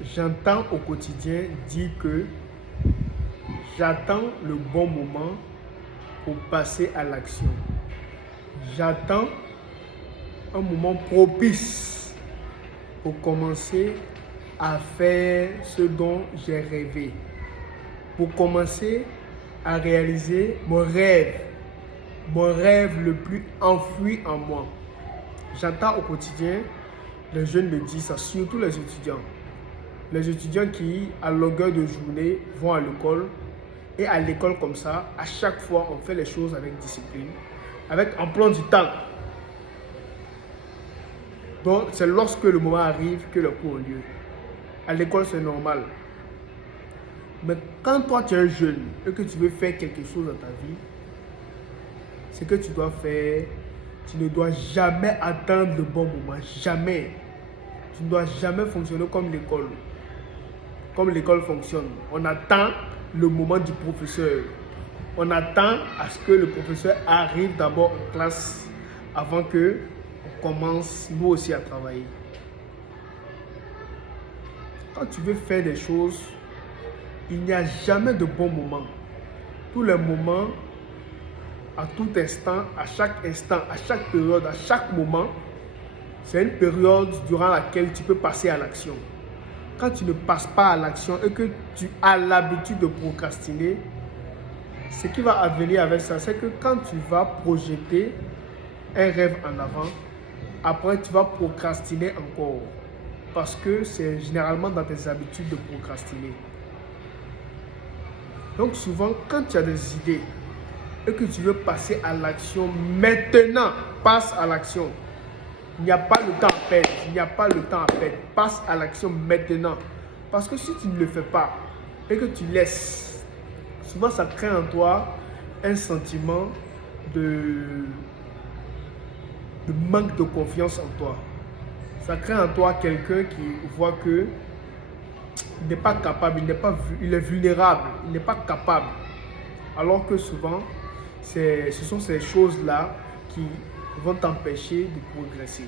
J'entends au quotidien dire que j'attends le bon moment pour passer à l'action. J'attends un moment propice pour commencer à faire ce dont j'ai rêvé, pour commencer à réaliser mon rêve le plus enfoui en moi. J'entends au quotidien les jeunes me disent ça, surtout les étudiants. Les étudiants qui, à longueur de journée, vont à l'école. Et à l'école comme ça, à chaque fois, on fait les choses avec discipline, avec un plan du temps. Donc, c'est lorsque le moment arrive que les cours ont lieu. À l'école, c'est normal. Mais quand toi, tu es jeune et que tu veux faire quelque chose dans ta vie, ce que tu dois faire, tu ne dois jamais attendre le bon moment. Jamais. Tu ne dois jamais fonctionner comme l'école. Comme l'école fonctionne. On attend le moment du professeur. On attend à ce que le professeur arrive d'abord en classe avant que on commence nous aussi à travailler. Quand tu veux faire des choses, il n'y a jamais de bon moment. Tous les moments, à tout instant, à chaque période, à chaque moment, c'est une période durant laquelle tu peux passer à l'action. Quand tu ne passes pas à l'action et que tu as l'habitude de procrastiner, ce qui va advenir avec ça, c'est que quand tu vas projeter un rêve en avant, après tu vas procrastiner encore. Parce que c'est généralement dans tes habitudes de procrastiner. Donc souvent, quand tu as des idées et que tu veux passer à l'action maintenant, passe à l'action. Il n'y a pas le temps à perdre. Il n'y a pas le temps à perdre. Passe à l'action maintenant. Parce que si tu ne le fais pas et que tu laisses, souvent ça crée en toi un sentiment de manque de confiance en toi. Ça crée en toi quelqu'un qui voit que il n'est pas capable, il est vulnérable, il n'est pas capable. Alors que souvent, ce sont ces choses-là qui vont t'empêcher de progresser.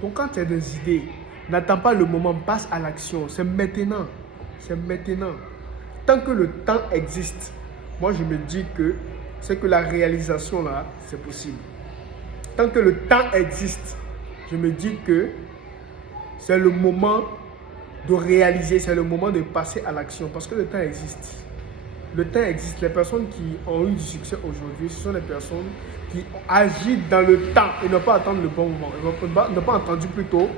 Donc quand tu as des idées, n'attends pas le moment, passe à l'action. C'est maintenant. C'est maintenant. Tant que le temps existe, moi je me dis que c'est que la réalisation là, c'est possible. Tant que le temps existe, je me dis que c'est le moment de réaliser, c'est le moment de passer à l'action parce que le temps existe. Le temps existe. Les personnes qui ont eu du succès aujourd'hui, ce sont les personnes qui agissent dans le temps et n'ont pas attendu le bon moment. Ils n'ont pas attendu plus tôt.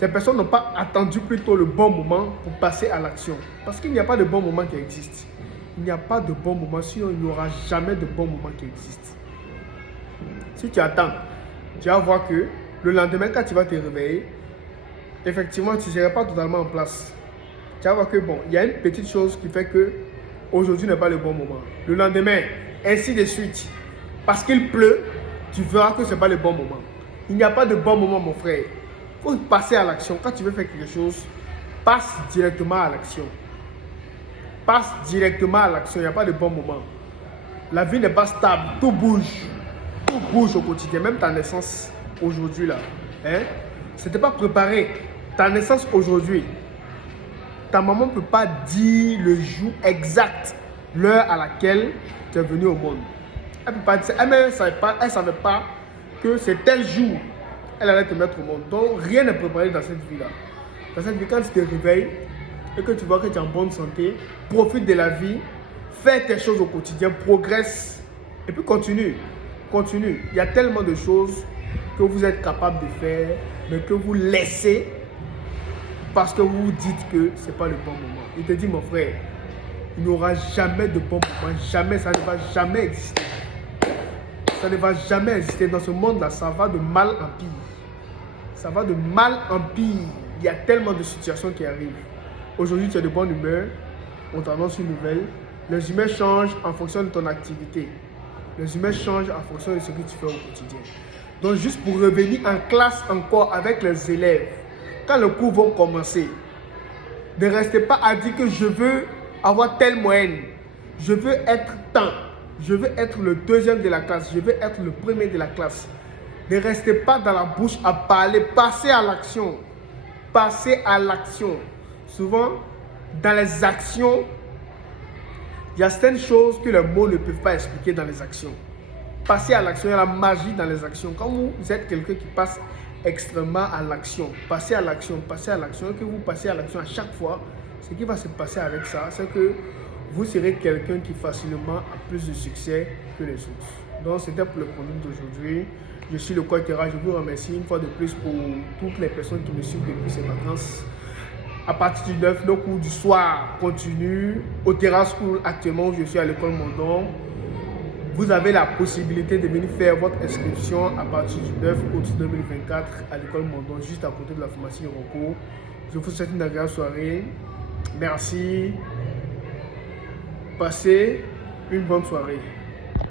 Ces personnes n'ont pas attendu plutôt le bon moment pour passer à l'action. Parce qu'il n'y a pas de bon moment qui existe. Il n'y a pas de bon moment, sinon il n'y aura jamais de bon moment qui existe. Si tu attends, tu vas voir que le lendemain, quand tu vas te réveiller, effectivement, tu ne seras pas totalement en place. Tu vas voir que bon, il y a une petite chose qui fait que aujourd'hui n'est pas le bon moment. Le lendemain, ainsi de suite. Parce qu'il pleut, tu verras que ce n'est pas le bon moment. Il n'y a pas de bon moment, mon frère. Il faut passer à l'action. Quand tu veux faire quelque chose, passe directement à l'action. Passe directement à l'action. Il n'y a pas de bon moment. La vie n'est pas stable. Tout bouge. Tout bouge au quotidien. Même ta naissance aujourd'hui, là. Hein? Ce n'était pas préparé. Ta naissance aujourd'hui. Ta maman ne peut pas dire le jour exact, l'heure à laquelle tu es venu au monde. Elle ne peut pas dire, elle ne savait pas que c'est tel jour elle allait te mettre au monde. Donc rien n'est préparé dans cette vie-là. Dans cette vie, quand tu te réveilles et que tu vois que tu es en bonne santé, profite de la vie, fais tes choses au quotidien, progresse et puis continue. Continue. Il y a tellement de choses que vous êtes capable de faire, mais que vous laissez parce que vous vous dites que ce n'est pas le bon moment. Il te dit, mon frère, il n'y aura jamais de bon moment. Jamais, ça ne va jamais exister. Ça ne va jamais exister. Dans ce monde-là, ça va de mal en pire. Ça va de mal en pire. Il y a tellement de situations qui arrivent. Aujourd'hui, tu es de bonne humeur. On t'annonce une nouvelle. Les humeurs changent en fonction de ton activité. Les humeurs changent en fonction de ce que tu fais au quotidien. Donc, juste pour revenir en classe encore avec les élèves, quand les cours vont commencer, ne restez pas à dire que je veux avoir telle moyenne, je veux être tant, je veux être le deuxième de la classe, je veux être le premier de la classe. Ne restez pas dans la bouche à parler, passez à l'action. Passez à l'action. souvent, dans les actions, il y a certaines choses que les mots ne peuvent pas expliquer dans les actions. Passer à l'action, il y a la magie dans les actions. Quand vous êtes quelqu'un qui passe extrêmement à l'action, passer à l'action, et que vous passez à l'action à chaque fois, ce qui va se passer avec ça, c'est que vous serez quelqu'un qui facilement a plus de succès que les autres. Donc, c'était pour le contenu d'aujourd'hui. Je suis le coach Terra. Je vous remercie une fois de plus pour toutes les personnes qui me suivent depuis ces vacances. À partir du 9, nos cours du soir continuent. Au Terra School, actuellement, je suis à l'école Mondon. Vous avez la possibilité de venir faire votre inscription à partir du 9 août 2024 à l'école Mondon, juste à côté de la pharmacie Rocco. Je vous souhaite une agréable soirée. Merci. Passez une bonne soirée.